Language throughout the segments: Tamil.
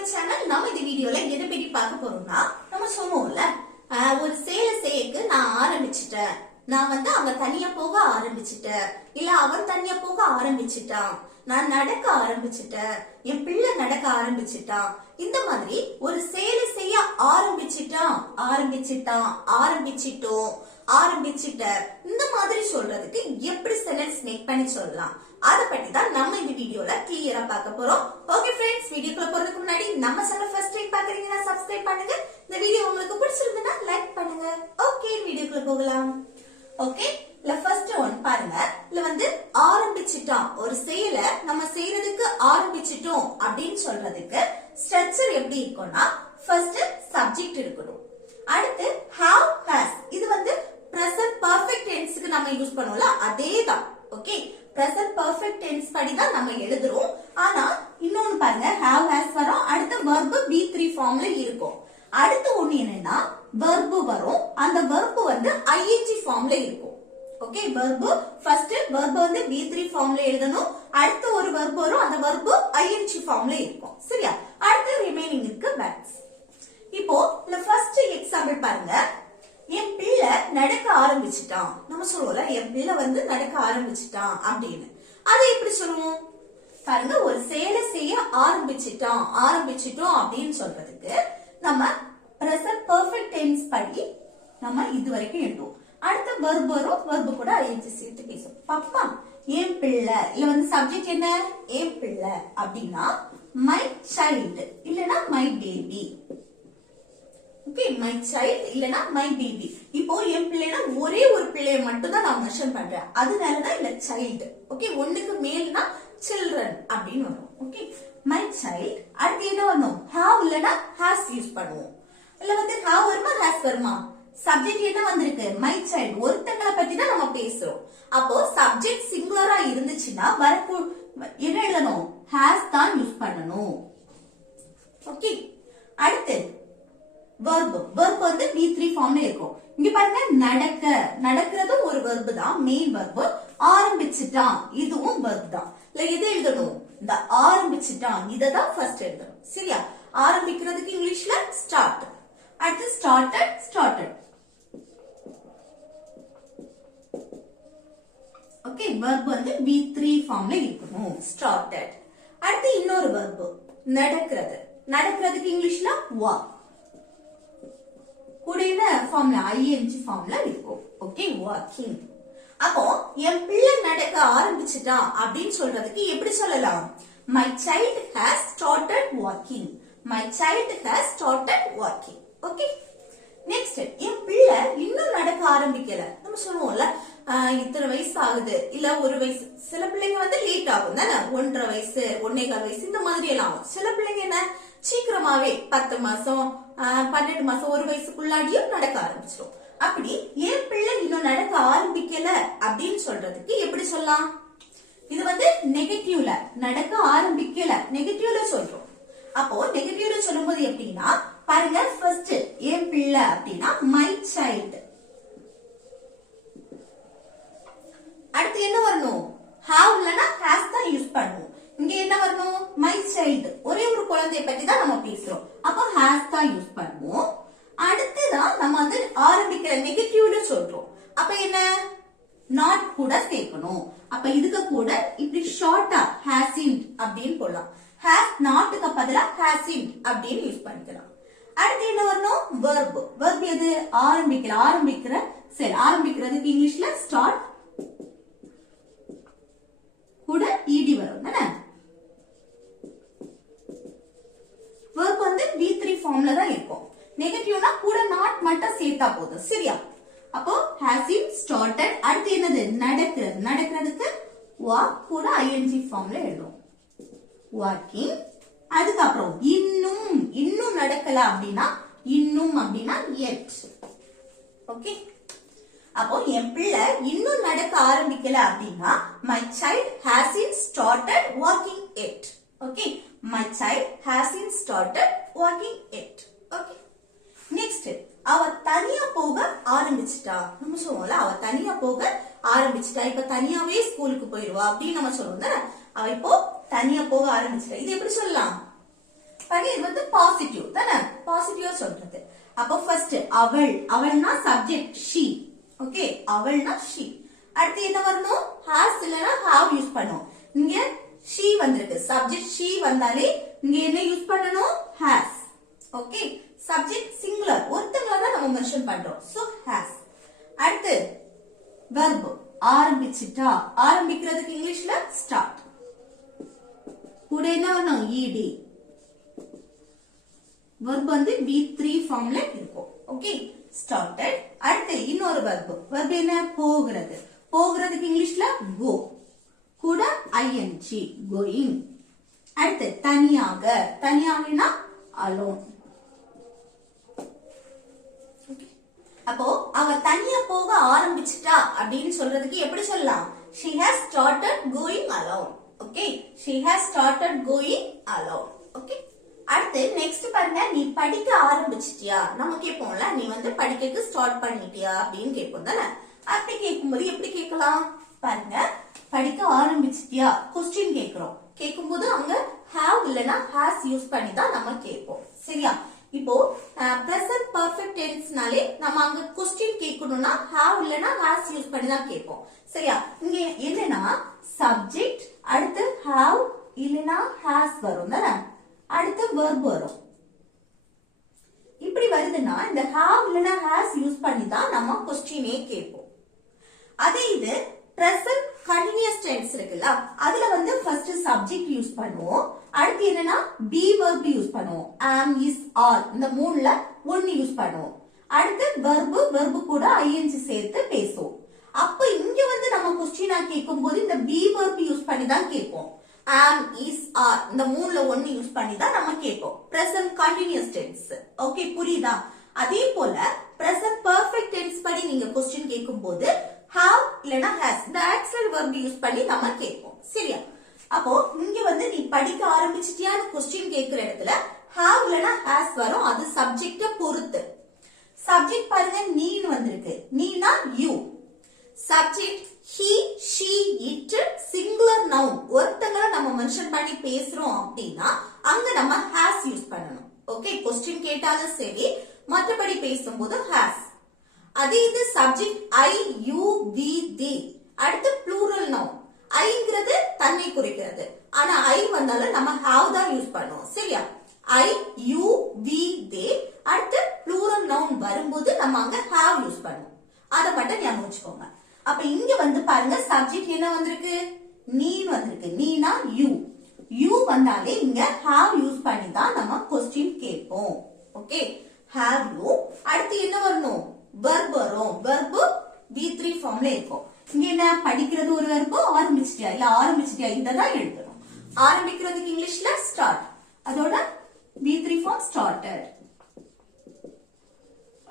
My channel. நம்ம இந்த வீடியோல எதை பத்தி பார்க்க போறோம்னா, நம்ம சொன்னோம்ல ஒரு சேலை செய்யக்கு நான் ஆரம்பிச்சிட்டேன், நான் அவங்க தனியா போக ஆரம்பிச்சிட்டேன், இல்ல அவன் தனியா போக ஆரம்பிச்சிட்டான், நான் நடக்க ஆரம்பிச்சிட்டேன், என் பிள்ளை நடக்க ஆரம்பிச்சிட்டான், இந்த மாதிரி ஒரு சேலை செய்ய ஆரம்பிச்சிட்டான் ஆரம்பிச்சிட்டோம் ஆரம்பிச்சிட்ட இந்த மாதிரி சொல்றதுக்கு எப்படி சென்டென்ஸ் மேக் பண்ணி சொல்லலாம், அத பத்தி தான் நம்ம இந்த வீடியோல கிளியரா பார்க்க போறோம். ஓகே ஃப்ரெண்ட்ஸ், வீடியோக்குள்ள போறதுக்கு முன்னாடி நம்ம சேனல் ஃபர்ஸ்ட் டைம் பாக்குறீங்கன்னா சப்ஸ்கிரைப் பண்ணுங்க. இந்த வீடியோ உங்களுக்கு பிடிச்சிருந்தா லைக் பண்ணுங்க. ஓகே, வீடியோக்குள்ள போகலாம். ஓகே, ஃபர்ஸ்ட் ஒன் பாருங்க. ஆரம்பிச்சிட்டோம், ஒரு செயலை நம்ம செய்யறதுக்கு ஆரம்பிச்சிட்டோம் அப்படின்னு சொல்றதுக்கு ஸ்ட்ரக்சர் எப்படி இருக்கும்னா, ஃபர்ஸ்ட் சப்ஜெக்ட் இருக்கணும், அடுத்து have has, இது present perfect tenseக்கு நம்ம யூஸ் பண்ணுவோம்ல அதேதான். ஓகே, present perfect tense படி தான் நம்ம எழுதுறோம். ஆனா இன்னொன்னு பாருங்க, have has வரும், அடுத்து verb V3 ஃபார்ம்ல இருக்கும். அடுத்து ஒண்ணு என்னன்னா verb வரும், அந்த verb ing ஃபார்ம்ல இருக்கும். Okay, verb first verb V3 ஃபார்ம்ல எழுதணும், அடுத்து ஒரு verb வரும், அந்த verb ing ஃபார்ம்ல இருக்கும். சரியா? அடுத்து ரிமைனிங் இருக்கு verbs. இப்போ ஃபர்ஸ்ட் எக்ஸாம்பிள் பாருங்க. என் பிள்ளை நடக்க ஆரம்பிச்சிட்டான். நம்ம சொல்லுவோம்ல என் பிள்ளை நடக்க ஆரம்பிச்சிட்டான் அப்படின்னு. அதை எப்படி சொல்லுவோம் பாருங்க. ஒரு செயலை செய்ய ஆரம்பிச்சிட்டோம் அப்படின்னு சொல்றதுக்கு நம்ம present perfect tense படி நம்ம இது வரைக்கும் எழுதுவோம். அடுத்த verb வரும், verb கூட ing சேர்த்து பேசும். பாப்பா என் பிள்ளை, இல்ல சப்ஜெக்ட் என்ன என் பிள்ளை அப்படின்னா my child இல்லனா my baby. Okay, my child இல்லனா my baby. இப்போ என் பிள்ளைனா ஒரே ஒரு பிள்ளைய மட்டும் தான் நான் மென்ஷன் பண்றேன், அதனாலதான் இல்ல child. ஓகே, ஒண்ணுக்கு மேல்னா children அப்படின்னு வரும். Okay, my child. அடுத்து என்ன வரணும், have இல்லனா has யூஸ் பண்ணுவோம். இல்ல have வருமா has வருமா? சப்ஜெக்ட் என்ன வந்திருக்கு, my child. ஒருத்தங்களை பத்தி தான் நம்ம பேசுறோம். அப்போ சப்ஜெக்ட் சிங்குலரா இருந்துச்சுன்னா வரக்கு என்ன எழுதணும், has தான் யூஸ் பண்ணணும். ஓகே, அடுத்து verb V3 ஃபார்ம்ல இருக்கும். இங்க பாருங்க, நடக்கிறதும் ஒரு verb தான், மெயின் verb. ஆரம்பிச்சிட்டான், இதுவும் verb தான். இல்ல எது எழுதணும், இந்த ஆரம்பிச்சிட்டான் இத தான் ஃபர்ஸ்ட் எழுதணும். சரியா? ஆரம்பிக்கிறதுக்கு இங்கிலீஷ்ல ஸ்டார்ட், அடுத்து started. ஓகே, verb V3 ஃபார்ம்ல இருக்கணும், started. அடுத்து இன்னொரு verb நடக்கிறதுக்கு இங்கிலீஷ்ல walk, கூடவே ஃபார்ம்ல ing ஃபார்ம்ல இருக்கும். Okay, walking. அப்போ என் பிள்ளை நடக்க ஆரம்பிச்சிட்டான் அப்படின்னு சொல்றதுக்கு எப்படி சொல்லலாம், my child has started walking. my child has started walking. Okay, next என் பிள்ளை இன்னும் நடக்க ஆரம்பிக்கல. நம்ம சொல்லுவோம்ல இத்தனை வயசு ஆகுது, இல்ல ஒரு வயசு. சில பிள்ளைங்க லேட் ஆகும் தானே, 1.5 வயசு 1.25 வயசு இந்த மாதிரி எல்லாம் ஆகும். சில பிள்ளைங்க என்ன சீக்கிரமாவே 10 மாசம் 12 மாசம் ஒரு வயசுக்குள்ளாடியும் நடக்க ஆரம்பிச்சிடும். அப்படி என் பிள்ளை இன்னும் நடக்க ஆரம்பிக்கல அப்படின்னு சொல்றதுக்கு எப்படி சொல்லலாம், இது நெகட்டிவ்ல நடக்க ஆரம்பிக்கல நெகட்டிவ்ல சொல்றோம். அப்போ நெகட்டிவ்ல சொல்லும் போது எப்படின்னா பாருங்க, ஃபர்ஸ்ட் என் பிள்ளை அப்படின்னா my child. அடுத்து என்ன வரணும், have இல்லனா has தான் யூஸ் பண்ணுவோம். இங்க என்ன வரணும், my child, ஒரே ஒரு குழந்தையை பத்தி தான் நம்ம பேசுறோம், அப்போ has தான் யூஸ் பண்ணுவோம். அடுத்துதான் நம்ம ஆரம்பிக்கிற நெகட்டிவ்ல சொல்றோம், அப்ப என்ன not கூட சேர்க்கணும். அப்ப இதுக்கு கூட இப்படி ஷார்ட்டா hasn't அப்படின்னு போடலாம். has notக்கு பதிலா hasn't அப்படின்னு யூஸ் பண்ணிக்கலாம். அடுத்து என்ன வரணும், verb எது ஆரம்பிக்கிற சரி, ஆரம்பிக்கிறதுக்கு இங்கிலீஷ்ல ஸ்டார்ட், கூட ed வரும் தானே. verb V3 ஃபார்ம்ல தான் இருக்கும். நெகட்டிவ்னா கூட not மட்டும் சேர்த்தா போதும். சரியா? அப்போ hasn't started. அடுத்து என்னது, நடக்கிறதுக்கு walk கூட ing ஃபார்ம்ல எழுதும், walking. அதுக்கப்புறம் இன்னும் நடக்கல அப்படின்னா yet. ஓகே, அப்போ என் பிள்ளை இன்னும் நடக்க ஆரம்பிக்கல அப்படின்னா my child hasn't started walking yet. Okay, my child hasn't started walking yet. Okay, next அவ தனியா போக ஆரம்பிச்சிட்டா. நம்ம சொல்லுவோம்ல அவ தனியா போக ஆரம்பிச்சிட்டா, இப்ப தனியாவே ஸ்கூலுக்கு போயிடுவா அப்படின்னு நம்ம சொல்லுவோம் தானே. அவ இப்போ தனியா போக ஆரம்பிச்சிட்டா. இது எப்படி சொல்லலாம், பாருங்க இது வந்து பாசிட்டிவ் தானே, பாசிட்டிவா சொல்றது. அப்போ ஃபர்ஸ்ட் அவள், அவள்னா சப்ஜெக்ட் she. ஓகே, அவள்னா she. அடுத்து என்ன வரணும், has இல்லனா have யூஸ் பண்ணுவோம். இங்க she வந்திருக்கு, சப்ஜெக்ட் she வந்தாலே இங்க என்ன யூஸ் பண்ணணும், has. ஓகே, சப்ஜெக்ட் சிங்குலர், ஒருத்தங்கள தான் நம்ம மென்ஷன் பண்றோம், சோ has. அடுத்து verb, ஆரம்பிச்சிட்டா, ஆரம்பிக்கிறதுக்கு இங்கிலீஷ்ல start. கூட என்ன வரணும், ed. verb வந்து V3 ஃபார்ம்ல இருக்கும். Okay, started. அடுத்து இன்னொரு verb, verb என்ன, போகிறது, போகிறதுக்கு இங்கிலீஷ்ல go. கூட ing, going. அடுத்து தனியாக, தனியாகனா alone. அப்போ அவ தனியா போக ஆரம்பிச்சிட்டா அப்படின்னு சொல்றதுக்கு எப்படி சொல்லலாம், she has started going alone. Okay, she has started going alone. Okay, அடுத்து நெக்ஸ்ட் பாருங்க, நீ படிக்க ஆரம்பிச்சிட்டியா, நம்ம கேட்போம்ல, நீ வந்து படிக்க ஸ்டார்ட் பண்ணிட்டியா அப்படின்னு கேட்போம் தானே. அப்படி கேட்கும்போது எப்படி கேட்கலாம் பாருங்க, படிக்க ஆரம்பிச்சிட்டியா கொஸ்டின் கேட்கிறோம், கேட்கும்போது அங்க have இல்லனா has யூஸ் பண்ணி தான் நம்ம கேட்போம். சரியா, இப்போ present perfect tenseனாலே நம்ம அங்க கொஸ்டின் கேட்கணும்னா have இல்லனா has யூஸ் பண்ணி தான் கேட்போம். சரியா, இங்க என்னன்னா சப்ஜெக்ட், அடுத்து have இல்லனா has வரும் தானே, அடுத்து verb வரும். இப்படி வருதுன்னா இந்த have இல்லனா has யூஸ் பண்ணி தான் நம்ம கொஸ்டினே கேட்போம். அதே இது present continuous tense இருக்குல்ல, அதுல வந்து ஃபர்ஸ்ட் சப்ஜெக்ட் யூஸ் பண்ணுவோம், அடுத்து என்னன்னா be verb யூஸ் பண்ணுவோம், am, is, are இந்த மூணுல ஒன்னு யூஸ் பண்ணுவோம், அடுத்து verb கூட ing சேர்த்து பேசுவோம். அப்ப இங்க வந்து நம்ம கொஸ்டினா கேட்கும்போது இந்த be verb யூஸ் பண்ணி தான் கேட்போம், am, is, are இந்த மூணுல ஒன்னு யூஸ் பண்ணி தான் நம்ம கேட்போம், present continuous tense. ஓகே, புரியுதா? அதே போல present perfect tense படி நீங்க கொஸ்டின் கேட்கும்போது have இல்லனா has இந்த auxiliary verb யூஸ் பண்ணி நம்ம கேட்போம். சரியா, அப்போ இங்க வந்து நீ படிக்க ஆரம்பிச்சிட்டியான்னு கொஸ்டின் கேக்குற இடத்துல have இல்லனா has வரும், அது சப்ஜெக்ட பொறுத்து. சப்ஜெக்ட் பாருங்க நீன்னு வந்திருக்கு, நீனா you. Subject he, she, it, singular noun ஒருத்தங்கள நம்ம மென்ஷன் பண்ணி பேசுறோம் அப்படின்னா அங்க நம்ம has யூஸ் பண்ணணும். ஓகே, கொஸ்டின் கேட்டாலும் சரி, மற்றபடி பேசும்போது has. அதே இது subject I, you, we, they, அடுத்து ப்ளூரல் நவுன், ஐங்கிறது தன்னை குறிக்கிறது, ஆனா I வந்தாலும் நம்ம have தான் யூஸ் பண்ணுவோம். சரியா, I, you, we, they, அடுத்து ப்ளூரல் நவுன் வரும்போது நம்ம அங்க have யூஸ் பண்ணுவோம், அத மட்டும் ஞாபகம் வச்சுக்கோங்க. அப்ப இங்க வந்து பாருங்க சப்ஜெக்ட் என்ன வந்திருக்கு, நீன்னு வந்திருக்கு, நீனா you. you வந்தாலே இங்க have யூஸ் பண்ணி தான் நம்ம கொஸ்டின் கேட்போம். Okay, have you. அடுத்து என்ன வரணும், verb வரும், verb V3 ஃபார்ம்ல இருக்கும். இங்க என்ன படிக்கிறது ஒரு verb, ஆரம்பிச்சிட்டியா இல்ல ஆரம்பிச்சிட்டியா இததான் எழுதணும். ஆரம்பிக்கிறதுக்கு இங்கிலீஷ்ல start, அதோட V3 ஃபார்ம் started.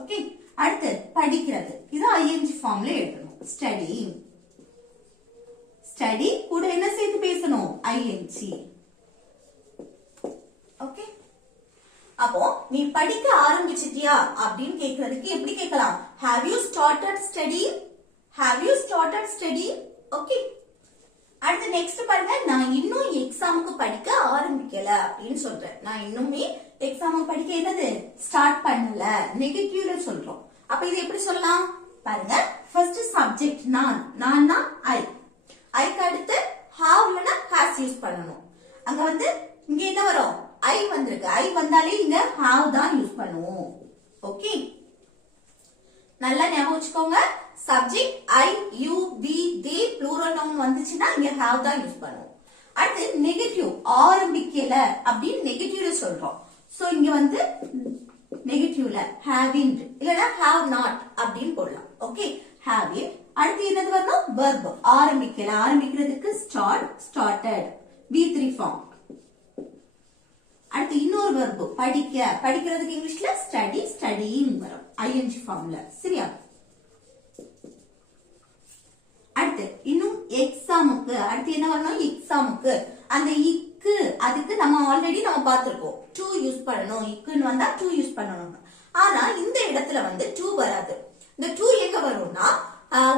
ஓகே, அடுத்து படிக்கிறது, இது ing ஃபார்ம்ல எழுதணும், study. ஸ்டடி கூட என்ன சேர்த்து பேசணும், ing. ஓகே, அப்போ நீ படிக்க ஆரம்பிச்சிட்டியா அப்படின்னு கேக்குறதுக்கு எப்படி கேட்கலாம், have you started studying, have you started studying. Okay, அடுத்து நெக்ஸ்ட் பாருங்க, நான் இன்னும் எக்ஸாமுக்கு படிக்க ஆரம்பிக்கல அப்படின்னு சொல்றேன், நான் இன்னுமே எக்ஸாமுக்கு படிக்க என்னது ஸ்டார்ட் பண்ணல, நெகட்டிவ்ல சொல்றோம். அப்ப இது எப்படி சொல்லலாம் பாருங்க, ஃபர்ஸ்ட் சப்ஜெக்ட் நான், நான்னா I, ஐக்கு அடுத்து have இல்லனா has யூஸ் பண்ணணும். அங்க வந்து இங்க என்ன வரும், I வந்திருக்கு, I வந்தாலே இங்க have தான் யூஸ் பண்ணுவோம். ஓகே, நல்லா ஞாபகம் வச்சுக்கோங்க, subject I, you, we, they plural noun வந்துச்சுன்னா இங்க have தான் யூஸ் பண்ணுவோம். அடுத்து நெகட்டிவ், ஆரம்பிக்கல அப்படின்னு நெகட்டிவ்ல சொல்றோம், சோ இங்க வந்து நெகட்டிவ்ல haven't இல்லனா have not அப்படின்னு போடலாம். Okay, haven't. அடுத்து என்னது வரணும், verb, ஆரம்பிக்கல, ஆரம்பிக்கிறதுக்கு start, started, V3 ஃபார்ம். அடுத்து இன்னொரு verb, படிக்க, படிக்கிறதுக்கு இங்கிலீஷ்ல study, studying வரும், ing ஃபார்ம்ல. சரியா, அடுத்து இன்னும் எக்ஸாமுக்கு, அடுத்து என்ன வரணும், எக்ஸாமுக்கு, அந்த இக்கு அதுக்கு நம்ம ஆல்ரெடி நம்ம பார்த்திருக்கோம், to யூஸ் பண்ணணும், இக்குன்னு வந்தா to யூஸ் பண்ணணும். ஆனா இந்த இடத்துல வந்து to வராது. இந்த to எங்க வரும்னா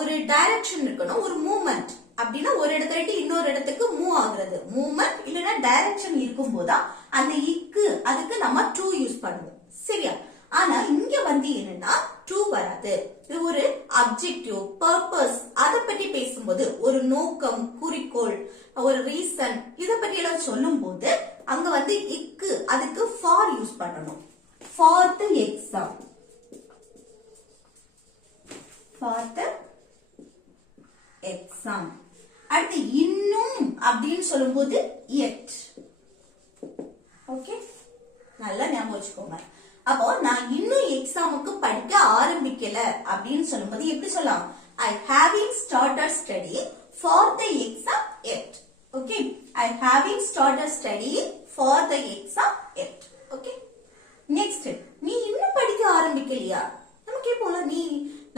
ஒரு டைரக்ஷன் இருக்கணும், ஒரு மூவ்மெண்ட். அப்படின்னா ஒரு இடத்துல விட்டு இன்னொரு இடத்துக்கு மூவ் ஆகுறது, மூவ்மெண்ட் இல்லைன்னா டைரக்ஷன் இருக்கும் போதா அந்த இக்கு அதுக்கு நம்ம டு யூஸ் பண்ணுவோம். சரியா? ஆனா இங்க வந்து என்னன்னா டு வராது. இது ஒரு அப்ஜெக்டிவ், பர்பஸ் அத பத்தி பேசும்போது ஒரு நோக்கம், குறிக்கோள், ஒரு ரீசன் இத பத்தி எல்லாம் சொல்லும் போது அங்க வந்து இக்கு அதுக்கு ஃபார் யூஸ் பண்ணணும். For the exam, for the exam. அடுத்து இன்னும் அப்படின்னு சொல்லும்போது yet. ஓகே, நல்லா ஞாபகம் வச்சுக்கோங்க. அப்போ நான் இன்னும் எக்ஸாமுக்கு படிக்க ஆரம்பிக்கல அப்படின்னு சொல்லும்போது எப்படி சொல்லலாம்? I haven't started studying for the exam yet. Okay, I haven't started studying for the exam yet. Okay, next, நீ இன்னும் படிக்க ஆரம்பிக்கலையா? நம்ம கேட்போம்ல, நீ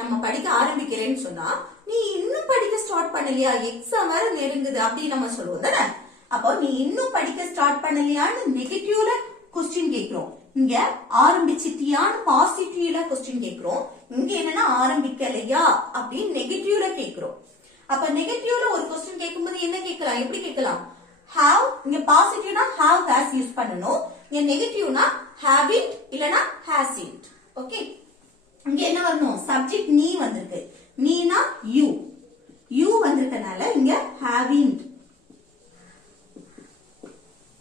நம்ம படிக்க ஆரம்பிக்கலன்னு சொன்னா நீ இன்னும் படிக்க ஸ்டார்ட் பண்ணலையா, எக்ஸாம் வேற நெருங்குது அப்படின்னு நம்ம சொல்லுவோம் தானே. அப்போ நீ இன்னும் படிக்க ஸ்டார்ட் பண்ணலையான்னு நெகட்டிவ்ல கொஸ்டின் கேக்குறோம். இங்க ஆரம்பிச்சிட்டியான்னு பாசிட்டிவ்ல கொஸ்டின் கேக்குறோம். இங்க என்னன்னா ஆரம்பிக்கலையா அப்படின்னு நெகட்டிவ்ல கேக்குறோம். அப்ப நெகட்டிவ்ல ஒரு கொஸ்டின் கேட்கும்போது என்ன கேட்கலாம், எப்படி கேட்கலாம்? have. இங்க பாசிட்டிவ்னா have has யூஸ் பண்ணணும். இங்க நெகட்டிவ்னா haven't இல்லனா hasn't. ஓகே, இங்க என்ன வரணும்? சப்ஜெக்ட் நீ வந்திருக்கு. நீனா you. you வந்திருக்கனால இங்க haven't.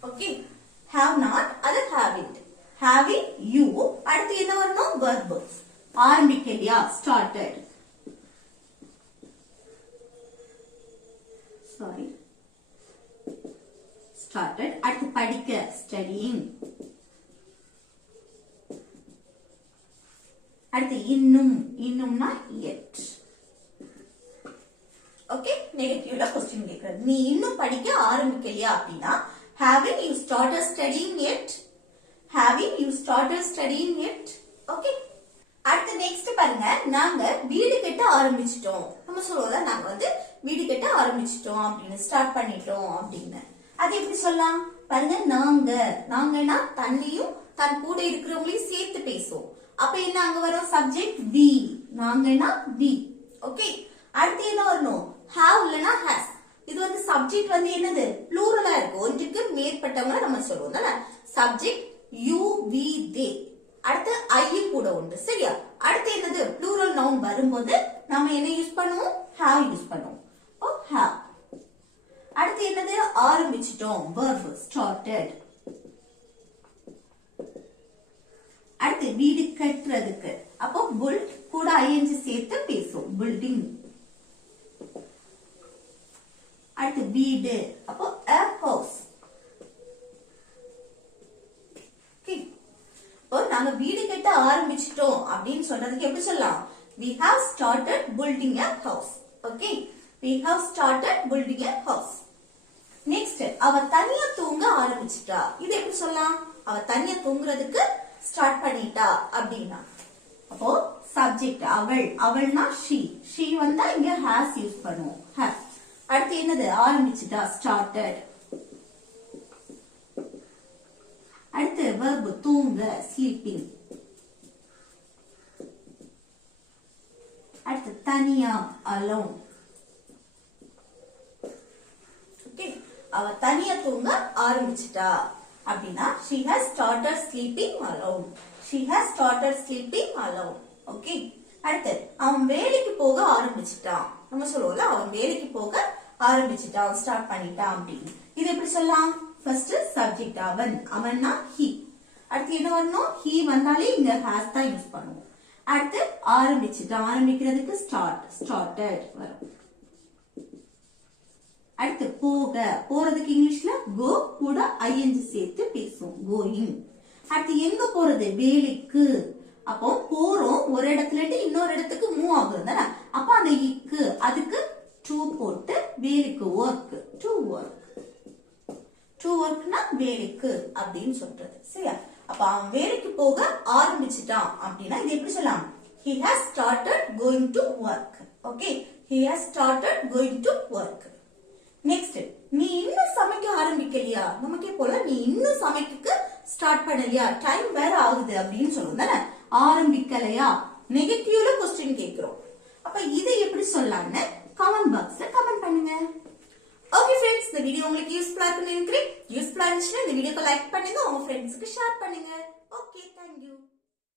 ஓகே, have not அது haven't. having you. அடுத்து என்ன வரணும்? verb. ஆரம்பிக்கலையா, started. Sorry, started. அடுத்து படிக்க, studying. அடுத்து இன்னும், இன்னும்னா yet. ஓகே, நெகட்டிவ்ல क्वेश्चन கேக்குறது. நீ இன்னும் படிக்க ஆரம்பிக்கலையா அப்படினா haven't you started studying yet? haven't you started studying yet? Okay, அடுத்து நெக்ஸ்ட் பாருங்க. நாங்க வீடு கட்ட ஆரம்பிச்சிட்டோம். நம்ம சொல்றோம்ல, நாங்க வந்து வீடு கட்ட ஆரம்பிச்சிட்டோம் அப்படின்னு, ஸ்டார்ட் பண்ணிட்டோம் அப்படின்னு. அது எப்படி சொல்லலாம் பாருங்க? நாங்க, நாங்கன்னா தன்னையும் தன் கூட இருக்கிறவங்களையும் சேர்த்து பேசுவோம். அப்ப என்ன அங்க வரும்? Subject we. நாங்கன்னா we. ஓகே, அடுத்து என்ன வரணும்? have இல்லனா has. இது வந்து சப்ஜெக்ட் வந்து என்னது? ப்ளூரலா இருக்கு. ஒன்றுக்கு மேற்பட்டவங்க நம்ம சொல்லுவோம் தானே. Subject you, we, they. அடுத்து I கூட உண்டு. சரியா? அடுத்து என்னது? ப்ளூரல் நவுன் வரும்போது நம்ம என்ன யூஸ் பண்ணுவோம்? have யூஸ் பண்ணுவோம். ஓ, have. அடுத்து என்னது? ஆரம்பிச்சிட்டோம், verb started. அடுத்து வீடு கட்டுறதுக்கு, அப்போ build கூட ing சேர்த்து பேசுவோம், building. அடுத்து வீடு, அப்போ a house. ஓகே, இப்போ நாங்க வீடு கட்ட ஆரம்பிச்சிட்டோம் அப்படின்னு சொல்றதுக்கு எப்படி சொல்லலாம்? we have started building a house. Okay, we have started building a house. Next, அவ தனியா தூங்க ஆரம்பிச்சிட்டா. இது எப்படி சொல்லலாம்? அவ தனியா தூங்குறதுக்கு ஸ்டார்ட் பண்ணிட்டா அப்படின்னா, அப்போ சப்ஜெக்ட் அவள், அவள்னா she. she வந்தா இங்க has யூஸ் பண்ணுவோம், have. அடுத்து என்னது? ஆரம்பிச்சிட்டா, started. அடுத்து verb தூங்க, sleeping. அடுத்து தனியா, alone. ஓகே, அவ தனியா தூங்க ஆரம்பிச்சிட்டா அப்படின்னா she has started sleeping alone. she has started sleeping alone. Okay, அடுத்து அவன் வேலைக்கு போக ஆரம்பிச்சிட்டான். நம்ம சொல்லுவோம்ல, அவன் வேலைக்கு போக ஆரம்பிச்சிட்டான், ஸ்டார்ட் பண்ணிட்டான் அப்படின்னு. இது எப்படி சொல்லலாம்? ஃபர்ஸ்ட் சப்ஜெக்ட் அவன், அவன்னா he. அடுத்து என்ன வரணும்? he வந்தாலே இங்க has தான் யூஸ் பண்ணுவோம். அடுத்து ஆரம்பிச்சிட்டான், ஆரம்பிக்கிறதுக்கு start, started வரும். அடுத்து போக, போறதுக்கு இங்கிலீஷ்ல go கூட ing சேர்த்து பேசுவோம், going. அடுத்து எங்க போறது? வேலைக்கு. அப்போ போறோம், ஒரு இடத்துல இருந்து இன்னொரு இடத்துக்கு மூவ் ஆகுறது தானே. அப்ப அந்த இக்கு அதுக்கு to போட்டு வேலைக்கு, work, to work. to workனா வேலைக்கு அப்படின்னு சொல்றது. சரியா? அப்ப அவன் வேலைக்கு போக ஆரம்பிச்சிட்டான் அப்படின்னா இது எப்படி சொல்லலாம்? he has started going to work. okay, he has started going to work. Next, நீ இன்னும் சமைக்க ஆரம்பிக்கலையா? நமக்கே போல, நீ இன்னும் சமைக்க ஸ்டார்ட் பண்ணலையா, டைம் வேற ஆகுது அப்படின்னு சொல்லுவோம் தானே. ஆரம்பிக்கலையா, நெகட்டிவ்ல क्वेश्चन கேக்குறோம். அப்ப இதை எப்படி சொல்லலாம்னு கமெண்ட் பாக்ஸ்ல கமெண்ட் பண்ணுங்க. ஓகே ஃப்ரெண்ட்ஸ், இந்த வீடியோ உங்களுக்கு யூஸ்ஃபுல்லா இருக்குன்னு நினைக்கிறேன். யூஸ்ஃபுல்லா இருந்துச்சுன்னா இந்த வீடியோக்கு லைக் பண்ணுங்க, உங்க ஃப்ரெண்ட்ஸ்க்கு ஷேர் பண்ணுங்க. ஓகே.